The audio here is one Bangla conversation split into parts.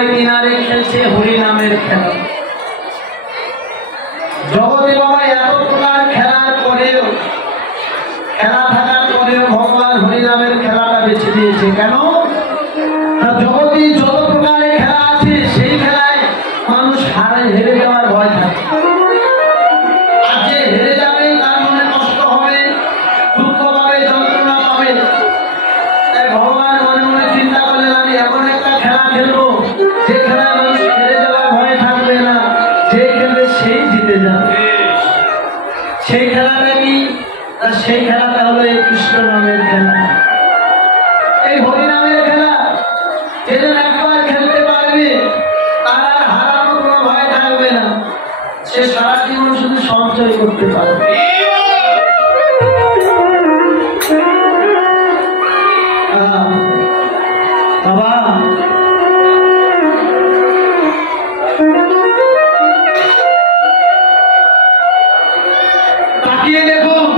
কিনারে কিনারে খেলছে হরি নামের খেলা। জগতে বাবা এত প্রকার খেলার পরেও, খেলা থাকার পরেও ভগবান হরি নামের খেলাটা বেছে দিয়েছে। কেন? জগতে যত প্রকারের খেলা আছে সেই খেলায় মানুষ হেরে যাওয়ার ভয় থাকে। আর যে হেরে যাবে তার মনে কষ্ট হবে, দুঃখ পাবে, যন্ত্রণা পাবে। তাই ভগবান মনে মনে চিন্তা করলেন আমি এমন একটা খেলা খেলবো যে খেলায় মানুষ হেরে যাওয়ার ভয় থাকবে না, যে খেলবে সেই জিতে যাবে। সেই খেলাটা কি? সেই খেলাটা হলো এই কৃষ্ণ নামের খেলা, এই হরি নামের খেলা। যেদিন একবার খেলতে পারবে তার আর হারানোর কোনো ভয় থাকবে না, সে সারা জীবন শুধু সঞ্চয় করতে পারবে। বাবা তাকিয়ে দেখুন,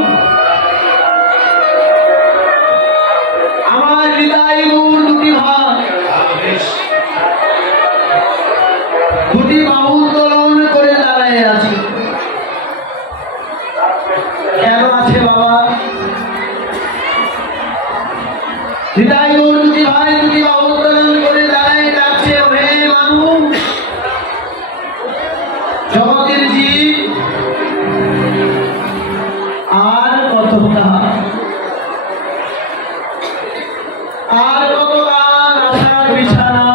আমার হৃদয় গুণ দুটি ভাই, দুটি বাহু উত্তোলন করে দাঁড়ায় আছে। কেন আছে বাবা? হৃদয় গুণ দুটি ভাই দুটি বাহু উত্তোলন করে দাঁড়ায় যাচ্ছে, হে মানুষ, জগতের জীব, আর কতটা, আর কতকাল আশার বিছানা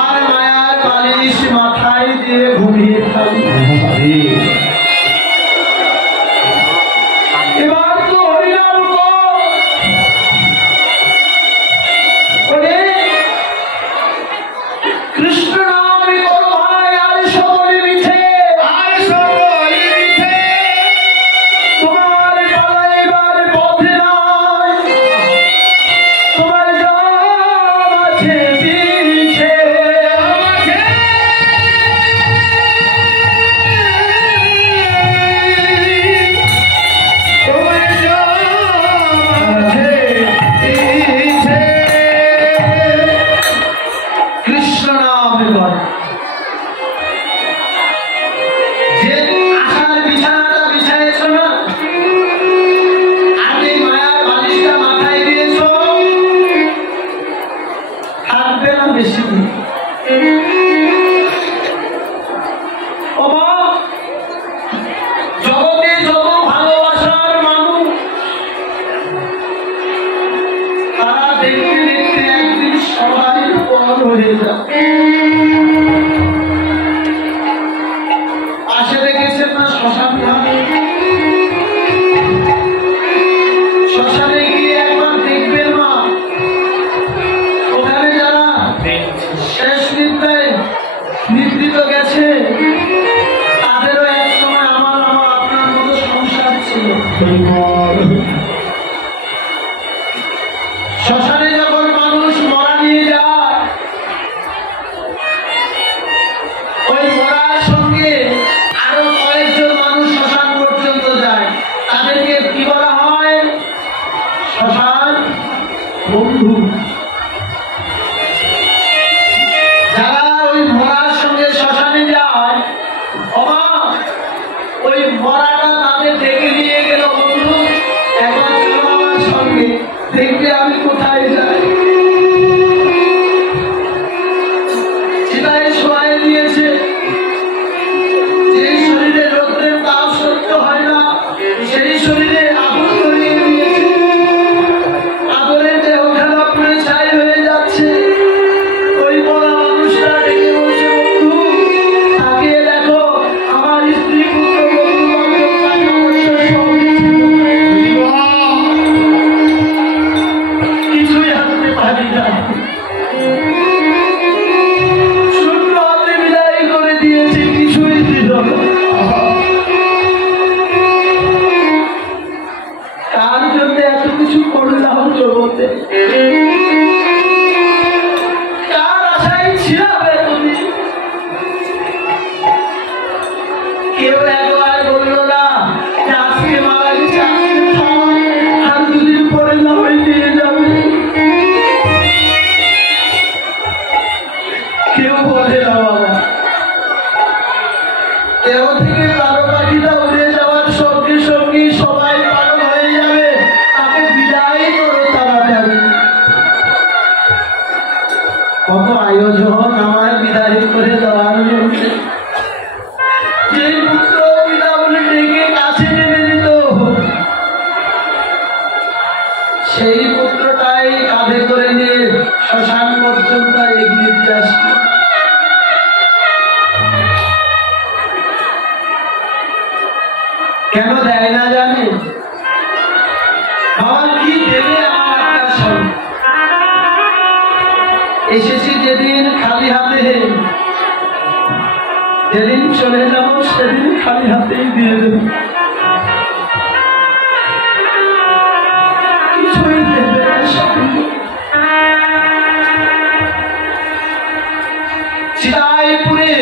আর মায়ার বালিশ মাথায় দিয়ে ঘুমিয়ে থাকবে। এবার তো হরিনাম কৃষ্ণ নাম করো ভাই, আর সকলে মিছে, আর সকলে মিছে, তোমার পালাইবার পথে নাই, তোমার জাম আছে পিছে, তোমার জাম আছে পিছে। কৃষ্ণ নাম কর, যে আশার বিছানাটা বিছাইছ না, আগে মায়ার বালিশটা মাথায় দিয়েছ, থাকবে না বেশি দিন। জগতে যত ভালোবাসার মানুষ তারা দেখতে দেখতে একদিন সবাই পর হয়ে যাবে। পাশে দেখেছেন না শ্মশান ঘাট? শ্মশানে গিয়ে একবার দেখবেন মা, ওখানে যারা শেষ নিদ্রায় নিদ্রিত গেছে তাদেরও এক সময় আমার আপনার মতো সংসার ছিল। শ্মশানে যখন মানুষ মরা নিয়ে যায়, ওই মরার সঙ্গে আরো কয়েকজন মানুষ শ্মশান পর্যন্ত যায়, তাদেরকে কি বলা হয়? শ্মশান বন্ধু। যারা ওই মরার সঙ্গে শ্মশানে যায়, ওই মরাটা তাদের ডেকে নিয়ে গেল, বন্ধু একবার চলো আমার সঙ্গে, দেখবে আমি কোথায় যাই। চিতায় শোয়াই দিয়েছে, যে শরীরে রোদ্রের তাপ সহ্য হয় না, সেই শরীরে আগুন ধরিয়ে দিয়েছে, আগুনের দেহ খেলা পুড়ে ছাই হয়ে যাচ্ছে। ওই মরা মানুষটা ডেকে বলছে, বন্ধু তাকিয়ে দেখো, আমার স্ত্রী পুত্র বন্ধু বান্ধব টাকা পয়সা সব কিছুই আনতে পারি না, শূন্য হাতে বিদায় করে দিয়েছে, কিছুই দিল না। তার জন্য এত কিছু করলাম জগতে, কার আশায় ছিলাম এতদিন? কেউ একবার বললো না যে আজকে মারা গেছে, আজকে আর দুদিন পরে না হয়ে দিয়ে যাবে। সেই পুত্রটাই কাঁধে করে নিয়ে শ্মশান পর্যন্ত এগিয়ে দিয়ে আসলো। কেন দেয় না জানে? বাবা কি দেবে আমার একটা সঙ্গে? এসেছি যেদিন খালি হাতে, যেদিন চলে যাবো সেদিন খালি হাতেই দিয়ে দেব। কিছুই দেবে না সঙ্গে। চিরাইপুরে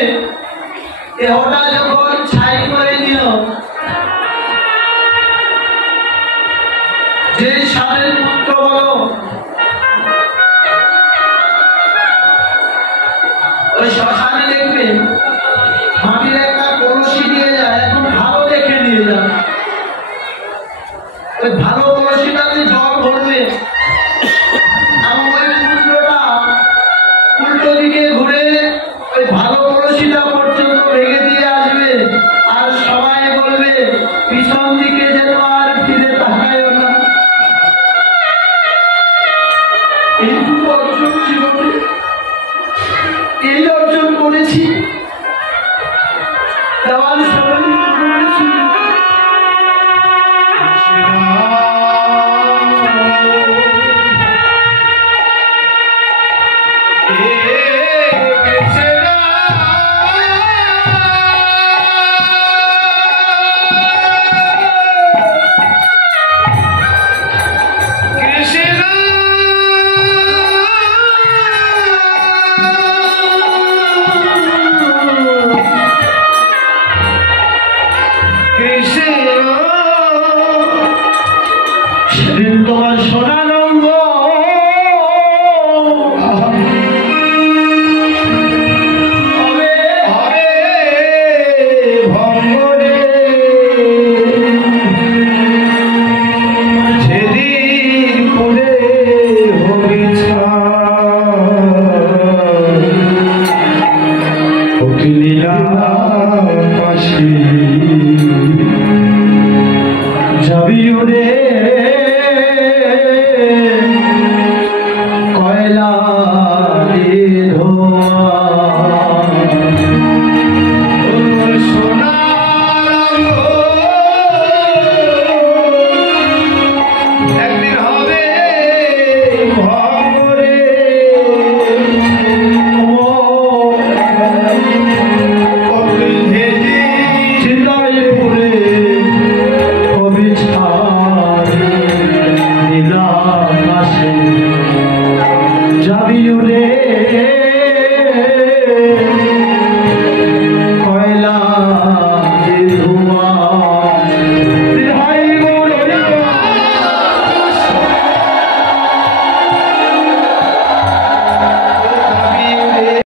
দেহটা যখন ছাই করে নিল, যে স্বামীর পুত্র বলো ওই শ্মশানে দেখবে মাটির একটা কলসি দিয়ে যায়, এখন ভালো দেখে নিয়ে যায়। ওই ভালো কলসিটাতে জল ভরবে, এবং ওই পুত্রটা উল্টো দিকে ঘুরে ওই ভালো কলসিটা পর্যন্ত ভেঙে দিয়ে আসবে, আর সবাই বলবে পিছন দিকে যেন আর ফিরে তাকায় না। এইটুকু অর্জন জীবনে এই অর্জন করেছি, দেওয়ার সবাই করেছি। সেদিন তোমার সোনারঙ্গ ভঙ্গরে, সেদিন পুরে হবিছা অখিলীলা পাশে যাবি ওরে